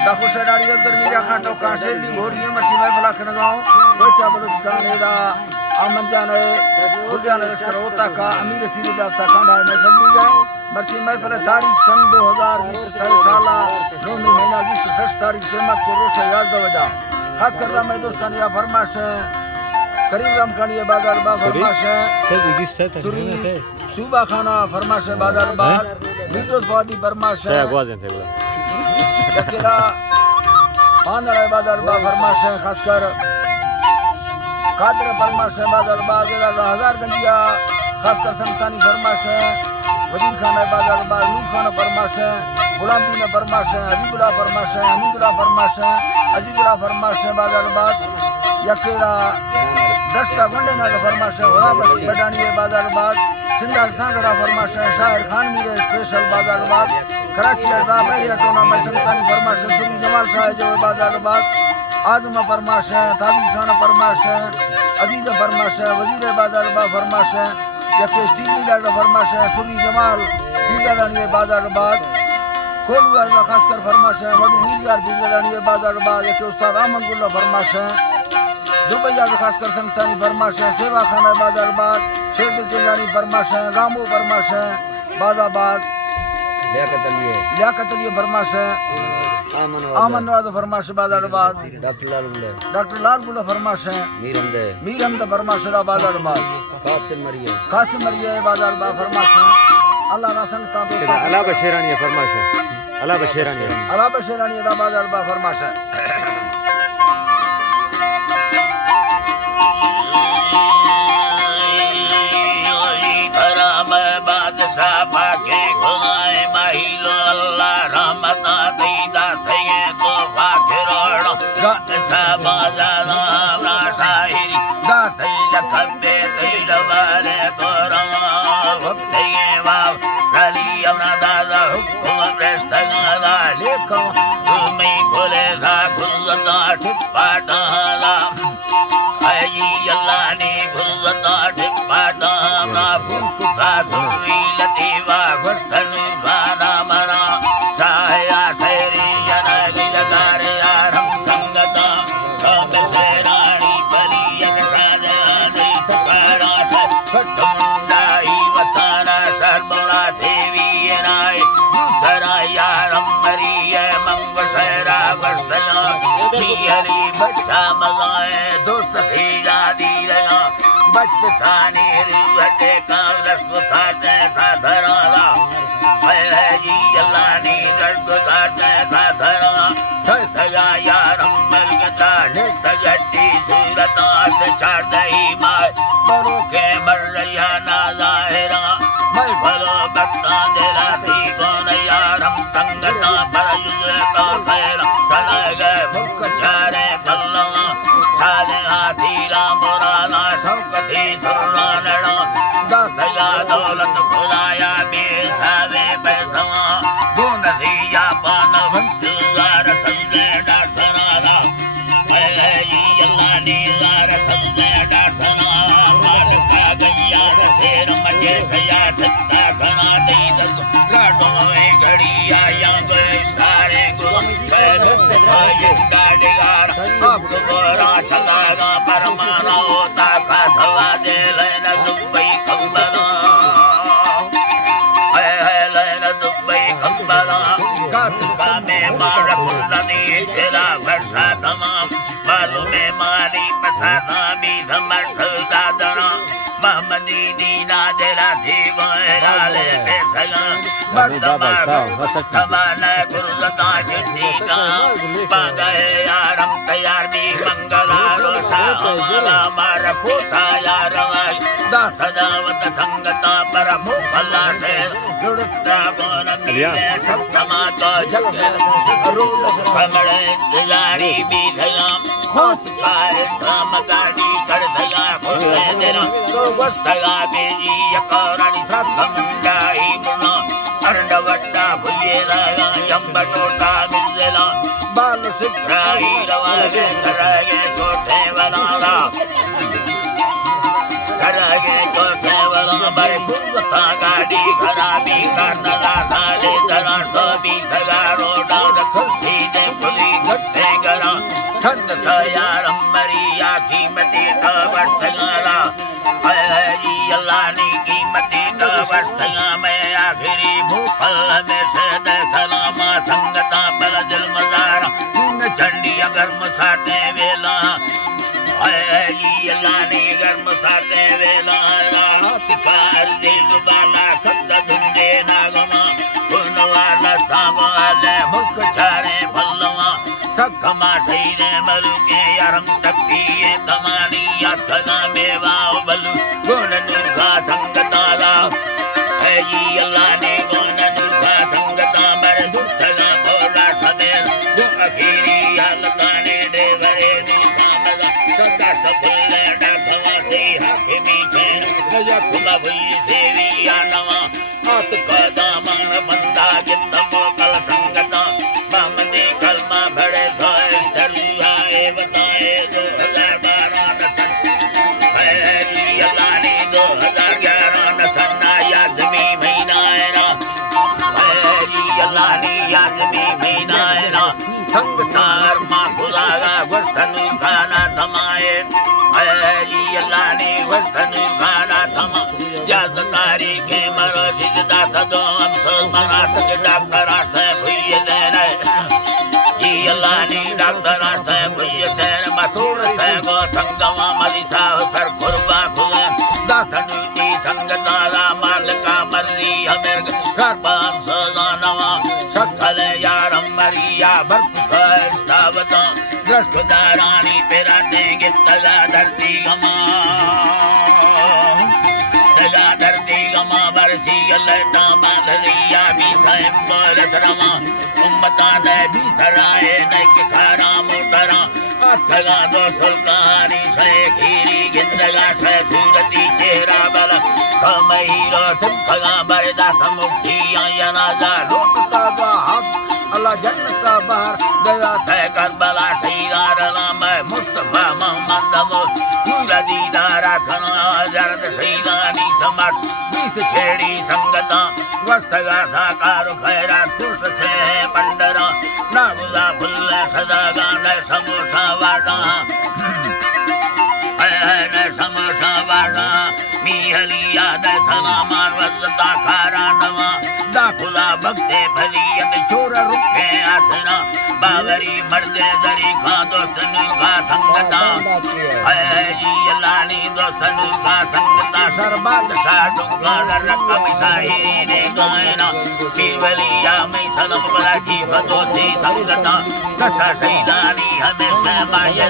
अदा खुशेडाड़ी अगर मीरा खाटो काशे दी घोड़िए मसी में भला कर गाओ कोचा बलुचिस्तान एदा आमन जाने गुरजाने लश्कर होता का अमीर सीधे जाता कांडा में बंदी गए मसी में भला तारीख सन 2020 साला 9 महीना 26 तारीख जमा को रोश याद दवजा खास करदा मैं दोस्तान या फरमाश करीम रामकानी बाजार बा फरमाश सुरी सूबा खाना फरमाश बाजार बा वीडियोस वादी फरमाश है आवाजें थे बोला अकेला पांदड़ा बाजार बा फरमाश है खासकर कादर फरमाश है बाजार बा 1000 गंजिया खासकर संतानी फरमाश है वजीर खान बाजार बा नूर खान फरमाश है गुलाम दीन फरमाश है हबीबुल्लाह फरमाश है हमीदुल्लाह फरमाश है अजीजुल्लाह फरमाश है बाजार बा यकेला दस्ता गंडे ना फरमाश है होला बस बडानी बाजार बा सिंधार सांगड़ा फरमाश है शायर खान मीरे स्पेशल बाजार बा कराची अदा बैरिया टोना में संतानी फरमाश है सुरी जमाल शाह जो बाजार बा आजम फरमाश है ताबीज खान फरमाश है अजीज फरमाश है वजीर बाजार बा फरमाश है यके स्टील लीडर फरमाश है सुरी जमाल बीजादानी बाजार बा कोलू अल्लाह खासकर फरमाश है वडी मीरजार बीजादानी बाजार बा यके उस्ताद अमन गुल्ला फरमाश है दुबैया खासकर संतानी फरमाश है सेवा खाना बाजार बा शेर चिल्लानी फरमाश है गामो फरमाश है बाजाबाद लियाकत अली फरमाश है आमन नवाज फरमाश बाजारबाद डॉक्टर लाल गुला फरमाश है मीर हमद फरमाश है बाजारबाद कासिम मरिया बाजारबाद फरमाश है अल्लाह ना संगता दो अला बशेरानी फरमाश है अला बशेरानी दा बाजारबाद फरमाश है दोस्त थी यादी रहा बचपन रुहटे का रस्म साथे साधरा है जी अल्लाह नी रस्म साथे साधरा थया यार मल गता निस्तजटी सूरत से चार दही माय बरो के मर रहा ना जाहिरा मैं भलो बक्ता देला थी कौन यार हम संगता पर का फैला चला गए मुख चारे बल्ला साले हाथी रामोराना शौकती सुरानड़ा दसया दौलत खुदाया बेसावे पैसवा दो नदिया पान भंतुआर सजने डासनाला है अल्लाह ने यार सजने डासना माल का गैया शेर मजे सया सत्ता घना दे दस लाडो में घड़ी आया गए सारे गो गाड़ीगार अक्बरा चलाना परमाना होता का सवा दे लेना दुबई कंबना है लेना दुबई कंबना का में मार पुरनी तेरा वर्षा तमाम बालू में मारी पसाना भी धमर सदादना महमदी दीना देला थी गोरा ले सगा बर्दमार समाना गुरुदा चिट्ठी का पागए यारम तैयार भी मंगला रोसा हमारा मार खोता यार दास सजावत संगता पर मुफला से जुड़ता कौन मिले सप्तमा तो जगल रूल कमड़े तिजारी भी धया होश खाए सामगाड़ी कर धया फुले देना तो वस्तगा बेजी यकारानी सत्तमंडाई बुना अर्णवट्टा भुजेला यंबटोटा मिलेला बाल सिद्धराई रवागे चरागे कोठे बनाला चरागे कोठे बना बर गुलता गाड़ी खराबी करना लाले दरा सभी सगा रोडा खुशी दे यार मरिया कीमती तवस्थला जी अल्लाह ने कीमती तवस्थला में आखिरी भूखल में सद सलामा संगता पर दिल मजार चंडी गर्म साटे वेला जी अल्लाह ने गर्म साटे वेला कार दे जुबाला खद धुंदे नागमा वाला सावाल मुख चारे भल्लवा सखमा सही ने मरु के यारम तकती तमानी यातना मेवा बलु गुण दुर्गा संगताला है जी अल्लाह ने गुण दुर्गा संगता मर दुर्गा भोला समेल जो अखीरी हालता ने देवरे ने कामला सदा सबले डगवा से हाकिमी छे नयकुमा भई सेवी आनवा आत कदमान बंदा जित मोकल संगता बामने कलमा भड़े धोए तरुआए बताए 2012 नसन है अल्लाह ने 2011 नसन यादमी महीना है ना है अल्लाह ने यादमी महीना है ना संगतार मां खुलागा वस्तनु खाना थमाए है अल्लाह ने वस्तनु खाना थमा याद तारीख के मरो सिजदा सदो हम सलमाना के डॉक्टर आसे भुइये देने जी अल्लाह ने डॉक्टर आसे भुइये देने मथुर से गो संगवा मलिसा सर कुर्बा खुले दासनु की संगताला मालिका मर्जी अमेर करबाम सलानवा सकल यार मरिया बरक स्थावता दृष्टदारानी तेरा देंगे तला धरती गमा धरती गमा बरसी अल्लाह मालिया भी खैम बरस रमा उम्मता ने भी थराए न कि खारा मोटरा अथगा दो सुल्तानी से खीरी गिंदगा से सूरती चेहरा बला कमहीरो थगा बरदा समुखी यनाजा रोकता गा हक अल्लाह जन्नत का बाहर गया थे करबला सैदारला में मुस्तफा मोहम्मद दमोद दीदारा खना जरद सैदानी समट बीस छेड़ी संगता वस्तगा साकार खैरा खुश से पंडरा नागुला फुल्ल सदा गाने समोसा वाड़ा है समोसा वाड़ा मिहलिया दे सलामान वजदा खारा नवा दाखुला भक्ते भलियत छोर रुखे आसना बावरी मर्दे दरी खा दोस्तनु का संगता है जी अल्लाह ने दोस्तनु का संगता सरबत साडुका रक मिसाही ने गायना पीवलिया में सनम बला की फदोसी संगता कसा सैदानी हमें से मायना